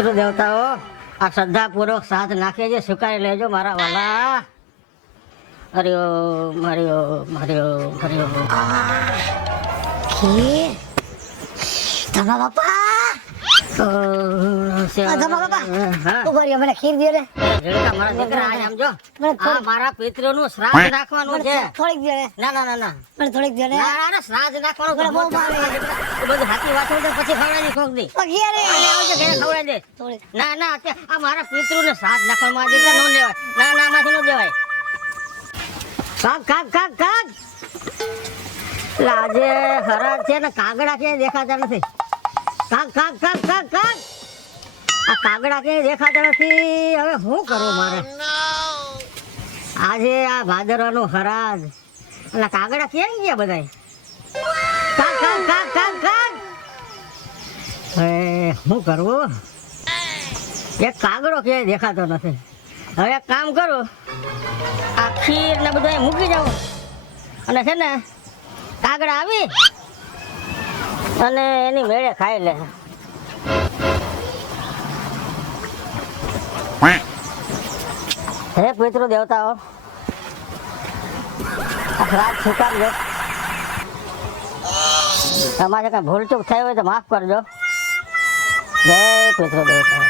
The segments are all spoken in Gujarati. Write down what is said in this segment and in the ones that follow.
પિતૃ દેવતાઓ આ શ્રદ્ધાપૂર્વક સાથ નાખે છે, સ્વીકારી લેજો મારા વાલા. હરિઓમ હરિઓમ હરિઓમ હરિઓમ. ખીર ધમા બાપા ધમા બાપા ઉભો રહ્યો, મને ખીર દે રે. ઝીણકા મારા દીકરા આજ આમ જો, આ મારા પિતૃનું શ્રાદ્ધ નાખવાનું છે. થોડીક દે રે. ના ના ના ના મને થોડીક દે રે. ના શ્રાદ્ધ નાખવાનું મને બહુ ભાવે. એ બધું હાથી વાતો છે, પછી ખવડાવી કોક દી ઘેર રે. આવજે ઘરે ખવડાવી દે. થોડીક ના ના અત્યારે આ મારા પિતૃને શ્રાદ્ધ નાખવાનું મારા દીકરા નો લેવાય. ના ના માંથી નો દેવાય. કાક કાક કાક કાક લાજે હરાજ છે ને કાગડા ક્યાંય દેખાતા નથી. કાક કાક કાક કાક કાક આ કાગડા ક્યાંય દેખાતા નથી. હવે શું કરું મારે? આજે આ ભાદરવાનું હરાજ એટલે કાગડા ક્યાં ગયા બધાય? કાક કાક કાક કાક કાક હવે શું કરવું? એક કાગડો ક્યાંય દેખાતો નથી. હવે એક કામ કરું, આ ખીર ને બધું અહીં મૂકી જાઉં અને છે ને કાગડા આવી અને એની મેળે ખાઈ લે. હે પિતૃ દેવતાઓ, રાત સ્વીકારજો. તમારે કઈ ભૂલચૂક થઈ હોય તો માફ કરજો. જય પિતૃ દેવતાઓ.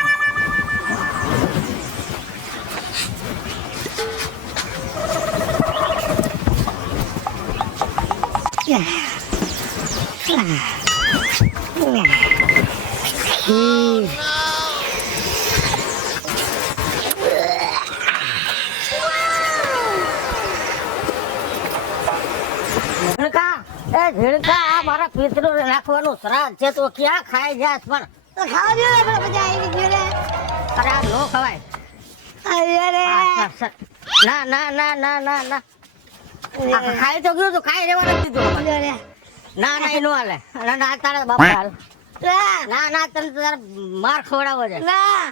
ઝીણકા આ મારા પિતૃ નાખવાનું શ્રાદ્ધ છે, તો ક્યાં ખાઈ જાસ? પણ તો ખાવા દે રે. બધા આવી ગયો રે. અરે આ નો ખવાય. અરે રે. ના ના ના ના ના ના ખાઈ તો ગયું તો ખાઈ રહેવાનું જ દીધું. અરે રે. ના ના એ નો હાલે. ના ના તારા બાપા હાલ. ના ના ના તને તારા માર ખવડાવો છે. ના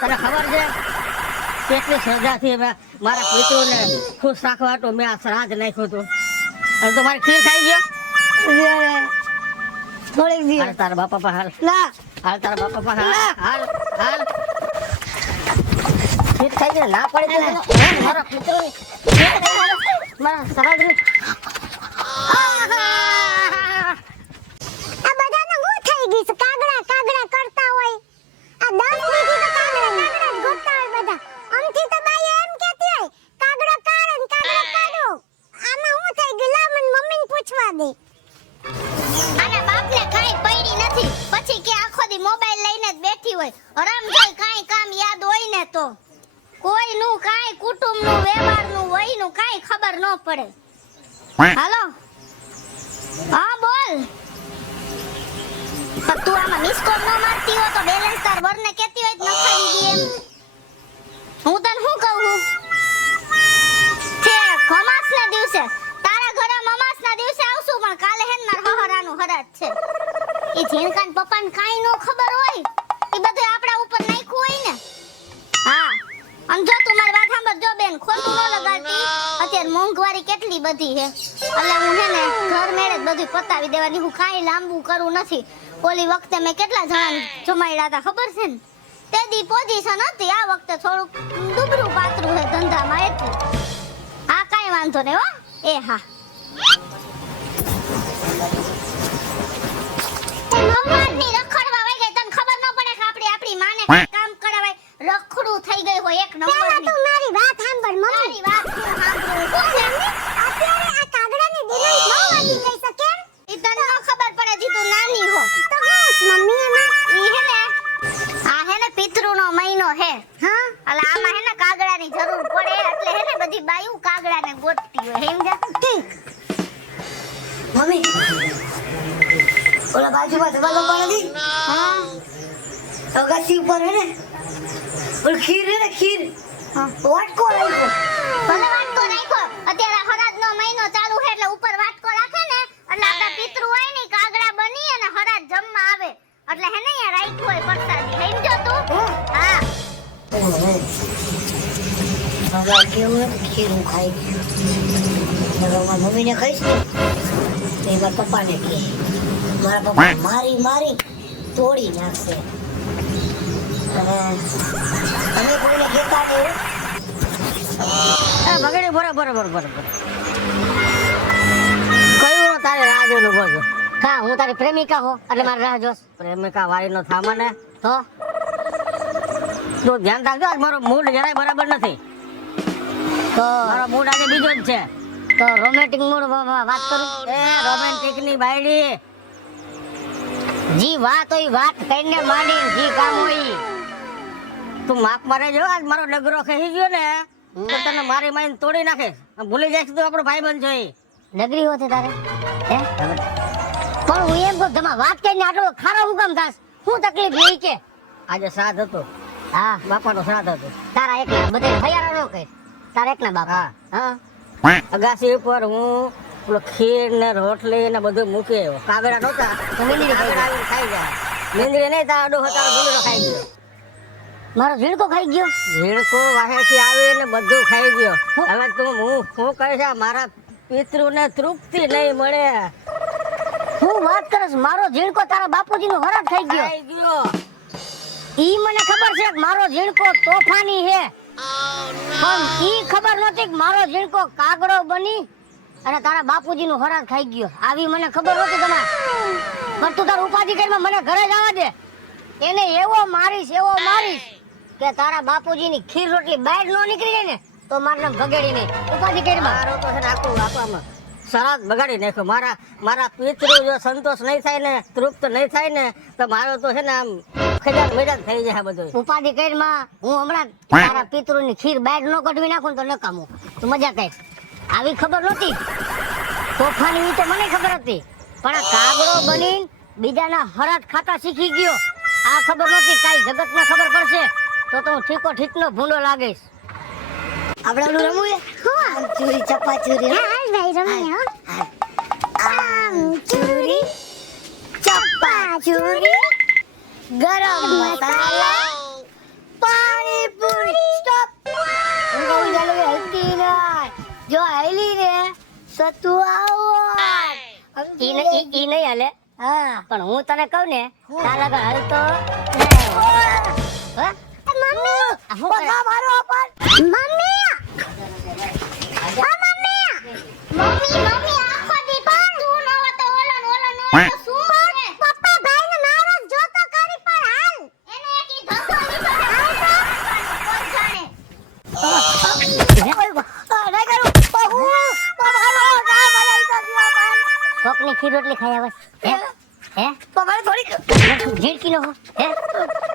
તને ખબર છે કેટલી શ્રદ્ધાથી મેં મારા પિતૃને ખુશ રાખવા તો મેં આ શ્રાદ્ધ નાખ્યું હતું, અને તો મારી ખીર ખાઈ ગયો. થોડીક દે. હાલ તારા બાપા પર હાલ. ના હાલ તારા બાપા પર હાલ. હાલ હાલ ખીર ખાઈ ગઈ. ના પડી તો મારા પિતૃની મારા શ્રાદ્ધની આ બધાને હું થઈ ગઈ છે? કાગડા કાગડા કરતા હોય. આ 10 દીધી તો કાગડા કાગડા જ ગોતતા હોય બધા. આમથી તો બાઈ એમ કહેતી હોય કાગડો કાઢો ને કાગડો કાઢો. આમાં હું થઈ ગઈ? લા મને મમ્મીને પૂછવા દે. આના બાપને કાઈ પડી નથી, પછી કે આખો દી મોબાઈલ લઈને જ બેઠી હોય. હરામ જોઈ કાઈ કામ યાદ હોય ને તો કોઈનું કાઈ કુટુંબનું વ્યવહારનું વયનું કાઈ ખબર ન પડે. હાલો હા બોલ. પણ તું આમાં મિસ કોલ ન મારતી હો તો બેલેન્સ તાર વરને કહેતી હોય તો નખાવી દી એમ. હું તને શું કહું છું છે ખમાસના દિવસે તારા ઘરે મમાસના દિવસે આવશું, પણ કાલે હેન માર હહરાનું હરાજ છે. ઈ ઝીણકાન પપ્પાને કાઈ નો ખબર હોય, ઈ બધું આપડા ઉપર નાખ્યું હોય ને. હા આમ જો તું મારી વાત સાંભળ. જો બેન ખોટું ન લગાડતી, અત્યારે મોંઘવારી કેટલી બધી છે એટલે હું હે ને ઘર મેળે જ બધું પતાવી દેવાની. હું કાઈ લાંબુ કરું નથી. ઓલી વખતે મેં કેટલા જણા જમાડ્યા હતા ખબર છે ને? તે દી પોઝિશન હતી, આ વખતે થોડું દુબરું પાતરું છે ધંધામાં એટલું. હા કાઈ વાંધો નહીં હો. એ હા ભગવાનની રખડવા વઈ ગઈ. તને ખબર ન પડે કે આપણે આપણી માને કઈ કામ કરાવાય? રખડું થઈ ગઈ હોય એક નંબર. પેલા તું મારી વાત સાંભળ મમ્મી. મારી વાત શું સાંભળું? અત્યારે આ કાગડાની દિવાળી બહુ વાગી ગઈ છે કેમ? ઈ તને ન ખબર પડે જી તું નાની હો. તો હું મમ્મી એમાં ઈ હે ને આ હે ને પિતૃનો મહિનો હે. હા એટલે આમાં હે ને કાગડાની જરૂર પડે એટલે હે ને બધી બાયું કાગડાને ગોતતી હોય સમજ્યા? ઠીક. મમ્મી ઓલા બાજુમાં ધબા ધબા નથી? હા અગાસી ઉપર હે ને ઓલ ખીર હે ને ખીર. હા વાટકો રાખ્યો. ભલે વાટકો નાખ્યો. અત્યારે હરાજનો મહિનો ચાલુ છે એટલે ઉપર વાટકો રાખે ને એટલે આપણા પિતૃ હોય ને કાગડા બની અને હરાજ જમવા આવે એટલે હે ને અહીંયા રાખ્યું હોય પ્રસાદી. સમજો તું? હા હવે કેવું ખીર હું ખાઈ ગયું. મારા મમ્મીને કહીશ ને તો એ મારા પપ્પાને કહે. મારા પપ્પા મારી મારી તોડી નાખશે. તમે કોઈને કહેતા નહીં. બગડી બરોબર કયું તારે રાહ જોઈને ઉભો છો? કા હું તારી પ્રેમિકા હો એટલે મારે રાહ જોશ. પ્રેમિકા વાળી નો થામા ને તો તું ધ્યાન રાખજો આજ મારો મૂડ જરાય બરાબર નથી. તો મારો મૂડ આજે બીજો જ છે. તો રોમેન્ટિક મૂડ વાત કરું. એ રોમેન્ટિક ની બાયડી જી વાત હોય વાત કઈને માંડી જી કામ હોય. તું માપ મારે જો આજ મારો ડગરો ખસી ગયો ને તો તને મારી માઈને તોડી નાખે. ભૂલી જાય તો આપણો ભાઈબંધ છે. નગરી હોતે તારે હે પણ હું એમ કહું તમા વાત કરીને આટલો ખારો હું કામ થાસ શું તકલીફ નહીં કે આજે શ્રાદ્ધ હતો, હા બાપાનો શ્રાદ્ધ હતો. તારા એકલા બધે ભૈયારો નો કહે તારા એકના બાપા હા અગાસી ઉપર હું પેલો ખીર ને રોટલી ને બધું મૂકી આવ્યો. કાગડા નહોતા તો મીંદડી ખાઈ કાગડા આવીને ખાઈ ગયા. મીંદડી નહીં તારો ડોહો તારો ગુંદડો ખાઈ ગયો. મારો ઝીણકો ખાઈ ગયો. ઝીણકો વાહેથી આવીને બધું ખાઈ ગયો. હવે તું હું કહે છે મારા પિતૃને તૃપ્તિ નહીં મળે. હું વાત કરસ મારો ઝીણકો તારા બાપુજીનો હરાજ ખાઈ ગયો. ખાઈ ગયો. ઈ મને ખબર છે કે મારો ઝીણકો તોફાની હે પણ ઈ ખબર નહોતી કે મારો ઝીણકો કાગડો બની અને તારા બાપુજીનો હરાજ ખાઈ ગયો. આવી મને ખબર નહોતી તમારે પણ તું તાર ઉપાધિ કરીને મને ઘરે જવા દે. એને એવો મારીશ કે તારા બાપુજીની ખીર રોટલી બહાર નો નીકળી જાય ને તો મારું નામ ભગેડી નહીં. ઉપાધિ કરીને મારો તો છે ને આખું આપવામાં શ્રાદ્ધ બગાડી નાખ્યો. મારા પિતૃ જો સંતોષ નહીં થાય ને તૃપ્ત નહીં થાય ને તો મારો તો છે ને આમ ખજાન મેદાન થઈ જાય બધું. ઉપાધિ કરીમાં હું હમણાં તારા પિતૃની ખીર બહાર નો કઢવી નાખું તો નકામું. તું મજા કઈ આવી ખબર નહોતી તોફાની ઈ તો મને ખબર હતી પણ આ કાગડો બની બીજાના હરાજ ખાતા શીખી ગયો. આ ખબર નહોતી કાઈ જગતને ખબર પડશે તો હું ઠીકો ઠીકનો ભૂંડો લાગીશ. આપણે ઓલું રમવું છે આમ ચોરી ચપ્પા ચોરી. હા હાલ ભાઈ રમીએ હો. આમ ચોરી ચપ્પા ચોરી ગરમ મસાલા પાણીપુરી સ્ટોપ. હું કહું ચાલો કે હલતી ના જો હાલી ને સતુ આવો ઈ નહીં હાલે. હા પણ હું તને કહું ને તારા લગન હલતો મમ્મી મારો અપન મમ્મી મમ્મી આખો દી તું ન હોય તો ઓલો ન હોય તો શું છે? પપ્પા ભાઈને મારો જ જોતો કરી પણ હાલ એને એક ઈ ધંધો લીધો ને કોણ જાણે. કોકની ખીર રોટલી ખાઈ આવે હે તો મારે થોડી ઝીણકી નો હે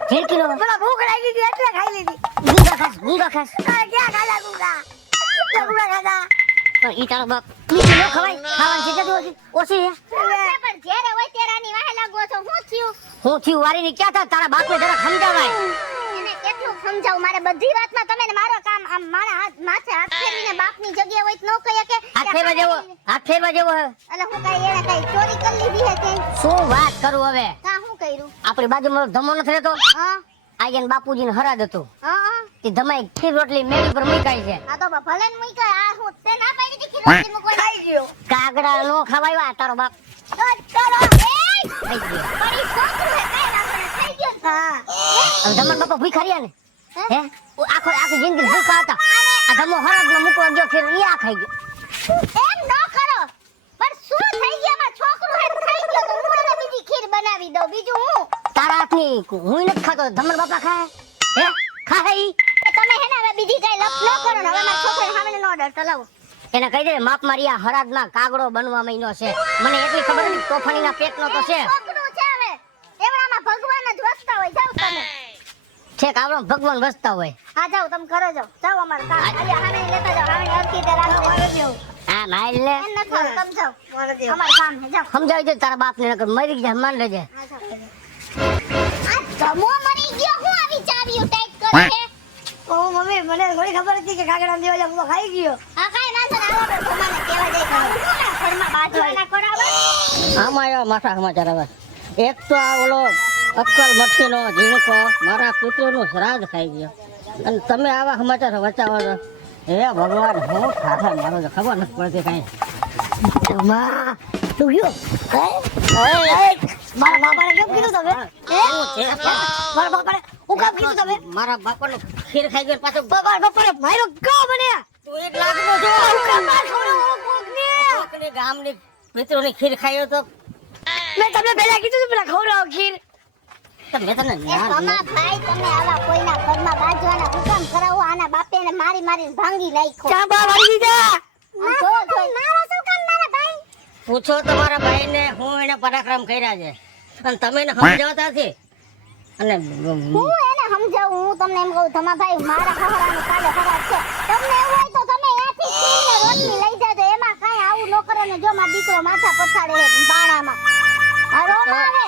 ઝીણકી નો પેલા ભૂખ લાગી ગઈ એટલે ખાઈ લીધી. ગુંગા ખાસ ક્યાં ખાલા ગુંગા ખાધા પણ ઈ તારો બાપ મીઠું ન ખવાય ખાવાની શીખતું હતી ઓછી હે પણ જ્યારે હોય ત્યારે આની વાહે લાગવો છો હું થયું હું થયું વારીની ક્યાં થા તારા બાપને જરા સમજાવાય. એને કેટલું સમજાવું મારે બધી વાતમાં તમે ને મારો કામ આમ મારા હાથ માથે હાથ ફેરવીને બાપની જગ્યાએ હોય તો ન કહે કે હાથ ફેરવા જેવો હે. એટલે હું કઈ એને કઈ ચોરી કરી લીધી હે કે શું વાત કરું હવે કા હું કર્યું આપણી બાજુમાં ધમો નથી રહેતો હા આયન બાપુજીને હરાજ હતો હા તે ધમાઈ ખીર રોટલી મેળી પર મૂકાઈ છે. આ તો ભલે ને મૂક્યો આ હું તે ના પાડી દીધી ખીરોજી મૂકો ખાઈ ગયો કાગડા નો ખવાય તારો બાપ ખાઈ ગયો ખાઈ ગયો. પડી છોકરું હે કઈ આપણે ખાઈ ગયો હા હવે ધમન બાપા ભૂખા રહ્યા ને હે આખી જિંદગી ભૂખા હતા. આ ધમો હરાજમાં મૂકવા ગયો ખીર ઈ આ ખાઈ ગયો. એમ ન કરો પણ શું થઈ ગયું માં છોકરું હે ખાઈ ગયો તો હું એને બીજી ખીર બનાવી દઉં બીજું હું તારા હાથની હું નથી ખાતો ધમન બાપા ખાય હે ખાય ઈ તમે હે ને હવે બીજી કઈ લપ ન કરો ને હવે મારા છોકરાને સામે નો ડર ચલાવો એને કહી દે માપ મારી આ હરાજમાં કાગડો બનવા માંડ્યો છે. મને એટલી ખબર નથી તોફાનીના પેટનો તો છે છોકરું છે હવે એવડામાં ભગવાન જ વસતા હોય જાવ તમે છે કાગડો ભગવાન વસતા હોય. હા જાવ તમે ઘરે જાવ જાવ અમાર કામ આલિયા હામે લેતા જાવ હામે અરકી તે રાખો હા માલ લે એમ ન થાવ તમે જાવ અમાર કામ હે જાવ સમજાવી દે તારા બાપને નકર મરી જાય માન લેજે. આ ધમો મરી ગયો હું આવી ચાવીઓ ટાઈપ કરે છે ઓ મમ્મી મને થોડી ખબર હતી કે કાગડા દેવા જા ખાઈ ગયો. હા કાઈ ના સર આવો તો મને કેવા જાય ખાવ ઘરમાં બાજવાના કરાવે આમાં એવા માથા સમાચાર આવે. એક તો આ ઓલો અક્કલ મઠીનો ઝીણકો મારા પુત્રનું શ્રાદ્ધ ખાઈ ગયો અને તમે આવા સમાચાર વચાવો છો. હે ભગવાન હું ખાખા મારો તો ખબર નથી પડતી કાંઈ. માં તું ગયો મારા બાપાને કેમ કીધું તમે શું છે? મારા બાપાને હું કામ કીધું તમે મારા બાપાનો ખીર ખાઈ ગયો ને પાછો બાપા બપોરે માર્યો ગયો મને તું એક લાખનો છો હું કામ માર ખવડાવું કોકને કોકને ગામની મિત્રોની ખીર ખાયો તો મેં તમને પહેલા કીધું તું પેલા ખવડાવો ખીર મેં તને એ ના કમા ભાઈ તમે આવા કોઈના ઘરમાં બાજવાના હુકમ કરાવો આના બાપેને મારી મારીને ભાંગી નાખ્યો ચાંપા મારી દીધા આમ જો જોઈ. મારો શું કામ મારા ભાઈ પૂછો તમારા ભાઈને હું એને પરાક્રમ કર્યા છે અને તમે એને સમજાવતા છે અને હું એને સમજાવું હું તમને એમ કહું તમારા ભાઈ મારા હરાનું કાલે હરા છે તમને એવું હોય તો તમે અહીંયાથી ખીરને રોટલી લઈ જાજો એમાં કાંઈ આવું ન કરો ને જો મારો દીકરો માથા પછાડે છે બાણામાં આ રોમાવે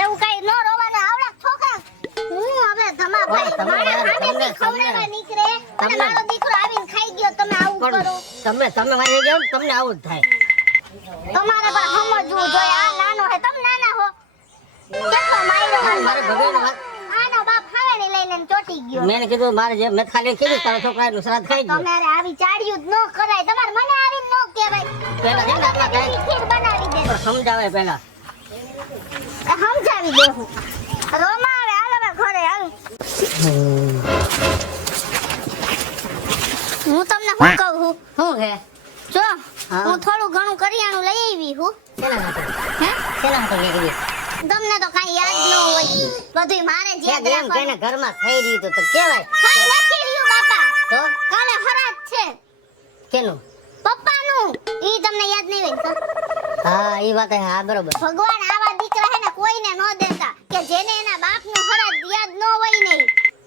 એવું કાંઈ ન રોવાને આવડા છોકરા હું હવે તમારા ભાઈ તમે મારા યાર, સામેથી તમને- ખવડાવવા નીકળે અને તમને- મારો દીકરો આવીને ખાઈ ગયો તમે આવું પણ કરો તમે મારી ગયા ને તમને આવું જ થાય તમારે પણ સમજવું જોઈએ આ નાનો હે તમે નાના હો કેટલો માર્યો મારે ભગવાન વાત આનો બાપ ખાવાની લઈને ચોટી ગયો મેં એને કીધું મારે જે મેં ખાલી કીધું તારા છોકરાનું શ્રાદ્ધ ખાઈ ગયો તમારે આવી ચાડ્યું જ ન કરાય તમારે મને આવી ન કહેવાય પહેલા છે ને આપણા તમને ખીર બનાવી દે પણ સમજાવે પહેલા સમજાવી દેવું રોમા આવે હાલ હવે ઘરે હાલ હું તમને શું કહું છું શું હે જો હા. હું થોડું ઘણું કરિયાણું લઈ આવી હું શેના માટે હે શેના માટે લઈ ગઈ તમને તો કાંઈ યાદ ન હોય બધુંય મારે જ યાદ એમ રાખવાનું કઈને ઘરમાં થઈ રહ્યું તો કેવાય કાંઈ નથી રહ્યું બાપા તો કાલે હરાજ છે કેનું પપ્પાનું ઈ તમને યાદ નહીં હોય ને? હા એ વાત હે, હા બરોબર ભગવાન આવા દીકરા હે ને કોઈને ન દેતા કે જેને એના બાપનું હરાજ યાદ ન હોય ને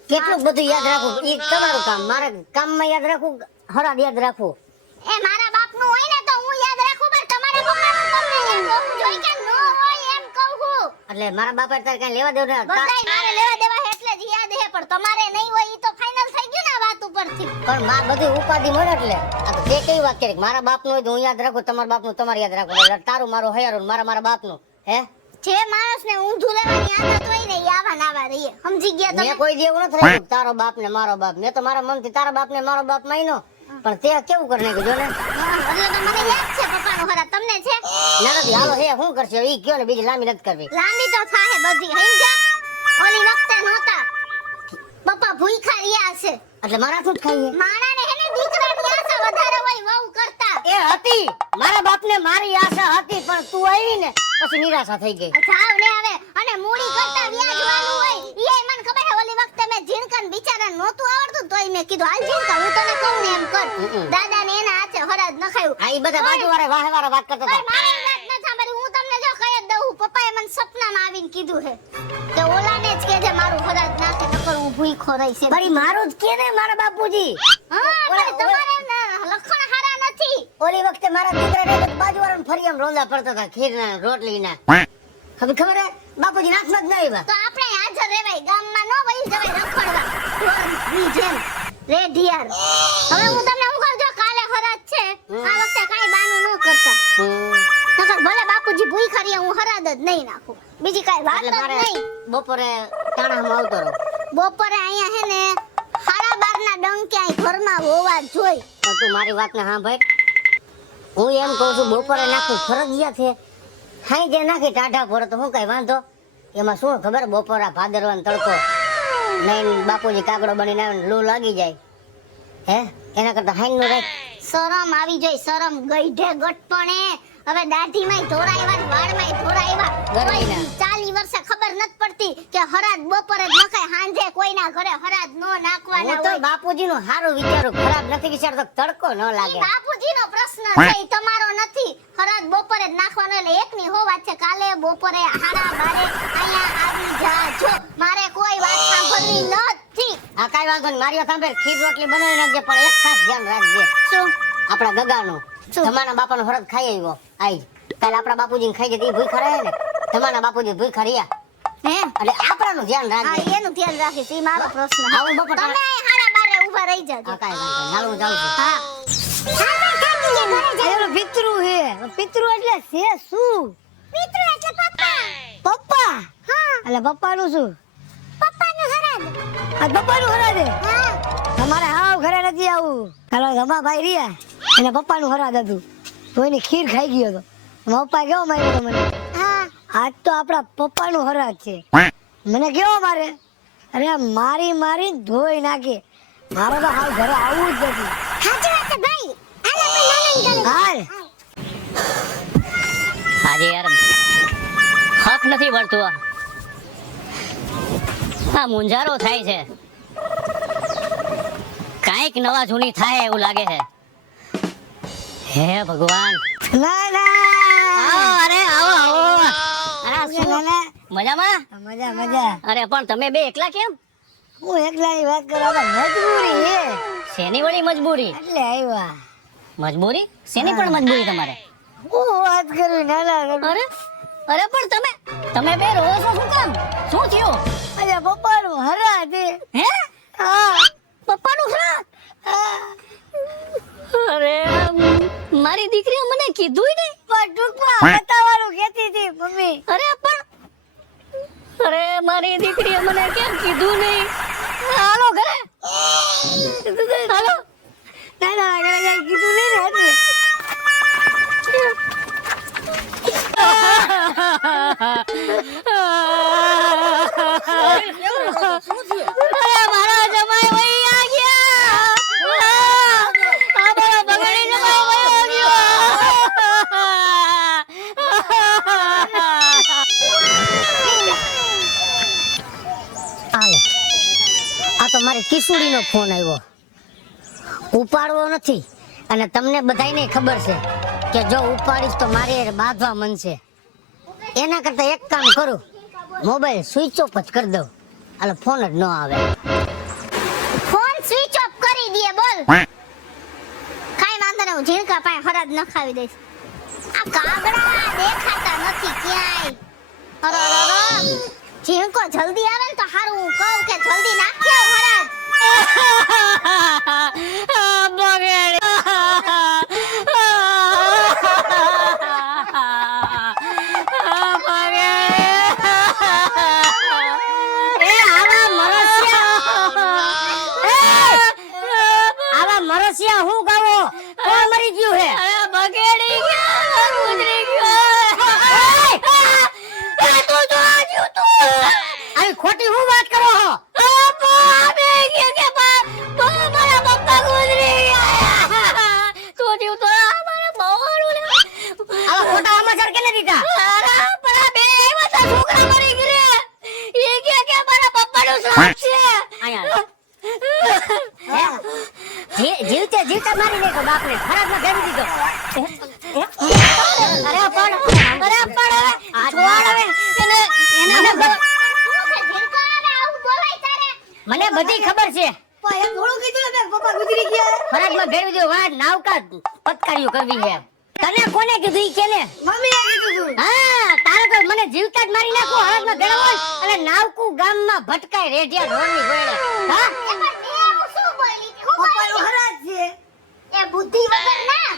કેટલું બધું યાદ રાખવું એ તમારું કામ મારે કામમાં યાદ રાખવું હરાદ યાદ રાખવું એ મારા બાપનું હોય ને તો હું યાદ રાખું પણ તમારા પપ્પાનું તમને એમ કહું જોઈ કે ન હોય એમ કહું છું એટલે મારા બાપા તારે કઈ લેવા દેવું ને બધાય મારે લેવા દેવા હે એટલે જ યાદ હે પણ તમારે નહીં હોય ઈ તો ફાઇનલ થઈ ગયું ને આ વાત ઉપરથી પણ માં બધી ઉપાધિ મળે એટલે આ તો તે કેવી વાત કરી મારા બાપનું હોય તો હું યાદ રાખું તમારા બાપનું તમારે યાદ રાખવું એટલે તારું મારું હયારું ને મારા બાપનું હે જે માણસને ઊંધું લેવાની આદત હોય ને ઈ આવા નાવા રહીએ સમજી ગયા તમે મેં કોઈ દી એવું નથી રાખ્યું તારો બાપ ને મારો બાપ મેં તો મારા મનથી તારા બાપ ને મારો બાપ માન્યો પણ તે કેવું કરી નાખ્યું જો ને હા, એટલે તો મને યાદ છે પપ્પાનો હરાજ તમને છે ના નથી હાલો હે શું કરશે ઈ કયો ને બીજી લાંબી નથી કરવી લાંબી તો થાહે બધી સમજ્યા ઓલી વખતે નહોતા પપ્પા ભૂખ્યા રહ્યા છે એટલે મારા શું જ ખાઈએ માણાને હેને દીકરાની આશા વધારે હોય વહુ કરતા એ હતી મારા બાપ ને મારી આશા હતી પણ તું આવી ને પછી નિરાશા થઈ ગઈ જાવ ને હવે અને મૂડી કરતા વ્યાજ વાળું હોય ઈ મને ખબર હે ઓલી વખતે મેં ઝીણકન બિચારાને નહોતું આવડતું તોય મેં કીધું હાલ ઝીણકા હું તને કહું ને એમ કર દાદાને એના હાથે હરાજ નખાયું આ ઈ બધા બાજુ વાળા વાહે વાળા વાત કરતા પણ હતા મારી વાત ન સાંભળી હું તમને જો કહી જ દઉં પપ્પાએ મને સપનામાં આવીને કીધું હે કે ઓલાને જ કહેજે મારું હરાજ નાખે નકર હું ભૂખો રહીશ એમ. ભાઈ મારું જ કે ને મારા બાપુજી હા પણ તમારે લખણ હારા નથી ઓલી વખતે મારા દીકરાને બાજુ વાળાને ફરી આમ રોંદા પડતા હતા ખીરના રોટલીના ખબર હે બાપુજી નાખમાં જ નહીં તો આપણે હાજર રહેવાય ગામમાં ન વહી જવાય રખડવા ઢોરની જેમ રેઢિયાર હવે હું તમને હું કહું જો કાલે હરાજ છે આ વખતે કાંઈ બાનું ન કરતા નકર ભલે બાપુજી ભૂખ્યા રહીએ હું હરાજ જ નહીં નાખું બીજી કાંઈ વાત એટલે જ મારે નહીં બપોરે ટાણામાં આવતો રહો બપોરે અહીંયા હે ને 12:30 ના ડંકે અહીં ઘરમાં હોવા જોઈ પણ તું મારી વાતને સાંભળ હું એમ કહું છું બપોરે નાખવું ફરજિયાત છે હાઈ જે નાખી ટાઢા પર તો હું કઈ વાંધો એમાં શું ખબર બપોરા ભાદરવાનો તડકો નહીં બાપુજી કાગડો બનીને આવે ને લૂ લાગી જાય હે એના કરતા હાઈ નું રાખ શરમ આવી જોઈ શરમ ગઈઢે ગટપણે હવે દાઢીમાંય ધોરાયવા વાળમાંય ધોરાયવા ગરમીના. 40 વર્ષે ખબર નથી પડતી કે હરાજ બપોરે જ નખાય સાંજે કોઈના ઘરે હરાજ નો નાખવાના હું તો હોય બાપુજીનું સારું વિચારું ખરાબ નથી વિચારતો તડકો ન લાગે ઈ બાપુજીનો પ્રશ્ન છે ઈ તમારો નથી હરાજ બપોરે જ નાખવાનો એટલે એકની હો વાત છે કાલે બપોરે 12:30 અહીંયા આવી જાજો મારે કોઈ વાત સાંભળવી નથી આ કાંઈ વાંધો નહીં મારી વાત સાંભળ ખીર રોટલી બનાવી નાખજે પણ એક ખાસ ધ્યાન રાખજે શું આપણા ગગાનું શું? તમારા બાપાનો હરદ ખાઈ આવ્યો આઈ કાલે આપણા બાપુજીને ખાઈ જતી ભૂખા રહે ને તમારા બાપુજી ભૂખા રહ્યા હે એટલે આપણાનું ધ્યાન હા રાખજે એનું ધ્યાન રાખીશ ઈ મારો પ્રશ્ન હા, હું બપોર તમે હારા બારે ઊભા રહી જાજો હા કાંઈ વાંધો નહીં. હાલ હું જાઉં છું હા એનો પિતૃ હે પિતૃ એટલે છે શું પિતૃ એટલે પપ્પા પપ્પા હા એટલે પપ્પાનું શું પપ્પાનું હરાજ આ પપ્પાનું હરાજ હે હા તમારે હાવ ઘરે નથી આવું હાલો રમા ભાઈ રહ્યા એને પપ્પાનું હરાજ હતું તો એની ખીર ખાઈ ગયો હતો એમાં પપ્પા કેવો માર્યો હતો મને હા આજ તો આપણા પપ્પાનું હરાજ છે મને કેવો મારે અરે મારી મારી ધોઈ નાખી. મારે તો હાલ ઘરે આવવું જ નથી. સાચી વાત છે ભાઈ. હાલ આપણે નાનાને ઘરે હાલ. આજે યાર હક નથી વળતું આ મુંજારો થાય છે. કાંઈક નવા જૂની થાય એવું લાગે છે. હે ભગવાન. ના ના. આવો, અરે આવો આવો. અરે આ શું? ના, મજામાં? મજા મજા. અરે પણ તમે બે એકલા કેમ? હું એકલાની વાત કરવા તો મજબૂરી હે શેની વળી મજબૂરી? એટલે આવ્યા. મજબૂરી? શેની પણ મજબૂરી તમારે? હું વાત કરું નાના કરું. અરે અરે પણ તમે બે રહો છો શું કામ? શું થયું? અરે પપ્પાનું હરા છે. હે? હા. પપ્પાનું શ્રાદ્ધ? અરે મારી દીકરીએ મને કીધું નહીં. પણ ટૂંકમાં બતાવવાનું કહેતી હતી મમ્મી. અરે મારી દીકરીએ મને કેમ કીધું નહીં? હાલો ઘરે. હાલો. નાના ઘરે કઈ કીધું નહીં ને એટલે. અરે મારા જમાઈ વહી આ ગયા. આ મારા બગડી જમાઈ વહી ગયો. હાલો. આ તો મારી કિશોરીનો ફોન આવ્યો. ઉપાડવો નથી અને તમને બધાયને ખબર છે કે જો ઉપાડીશ તો મારે બાંધવા મન છે. એના કરતા એક કામ કરું, મોબાઈલ સ્વિચ ઓફ જ કરી દઉં. હાલો ફોન જ ન આવે. ફોન સ્વિચ ઓફ કરી દે બોલ. કાઈ વાંધો નહીં, હું ઝીણકા પાસે હરાજ નખાવી દઈશ. આ કાગડા દેખાતા નથી ક્યાંય. અરે ઝીણકો જલ્દી આવે ને તો હારું, હું કહું કે જલ્દી નાખી આવ હરાજ. આવા મરસિયા હું ગાવો? કોણ મરી ગયું હે? બગડી ગયો, ગુજરી ગયો. તું તો આજુ તું. આવી ખોટી હું વાત કરો છો? મારા પપ્પા ગુજરી ગયા. તું જીવતો મારા બહુ આવા ખોટા સમાચાર કેને દીધા? છોકરા મરી ગયા. એ કે મારા પપ્પાનું શ્રાદ્ધ છે. અહીંયા જીવતે જીવતા મારી નાખ્યો બાપને. ખરાબમાં ભેગી દીધો. અરે પણ આ છોડ હવે એને મને બ- શું છે ઝીણકો આવે આવું બોલાય તારે? મને બધી ખબર છે. ખરાબમાં ભેગી દીધો. વાત નાવકા પટકારીઓ કરવી છે. તને કોને કીધું ઈ કેને? હા, તારે તો મને જીવતા જ મારી નાખો. હરાજમાં ભેળો હોય અને નાવકું ગામમાં ભટકાય રેડિયા રોડની ગોળે. હા? એ પણ તે હું શું બોલી? હું બોલી? એ બુદ્ધિ વગર ના.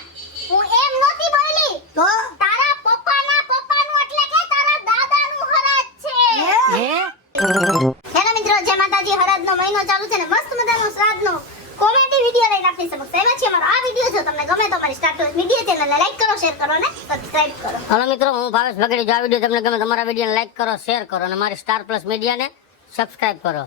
હું એમ નહોતી બોલી. તારા પપ્પાનું એટલે કે તારા દાદાનું હરાજ છે. હે? હેલો મિત્રો, જય માતાજી. હરાજનો મહિનો ચાલુ છે ને મસ્ત મજાનો શ્રાદ્ધનો કોમેડી વિડિયો લઈને આપણી સમક્ષ આવ્યા છીએ. અમારો આ વિડિયો જો તમને ગમે તો અમારી સ્ટાર પ્લસ મીડિયા ચેનલને લાઈક કરો, શેર કરો અને સબસ્ક્રાઇબ કરો. હાલો મિત્રો, હું ભાવેશ ભગડી. જો આ વિડીયો તમને ગમે તમારા વિડીયોને લાઈક કરો, શેર કરો અને મારી સ્ટાર પ્લસ મીડિયાને સબસ્ક્રાઇબ કરો.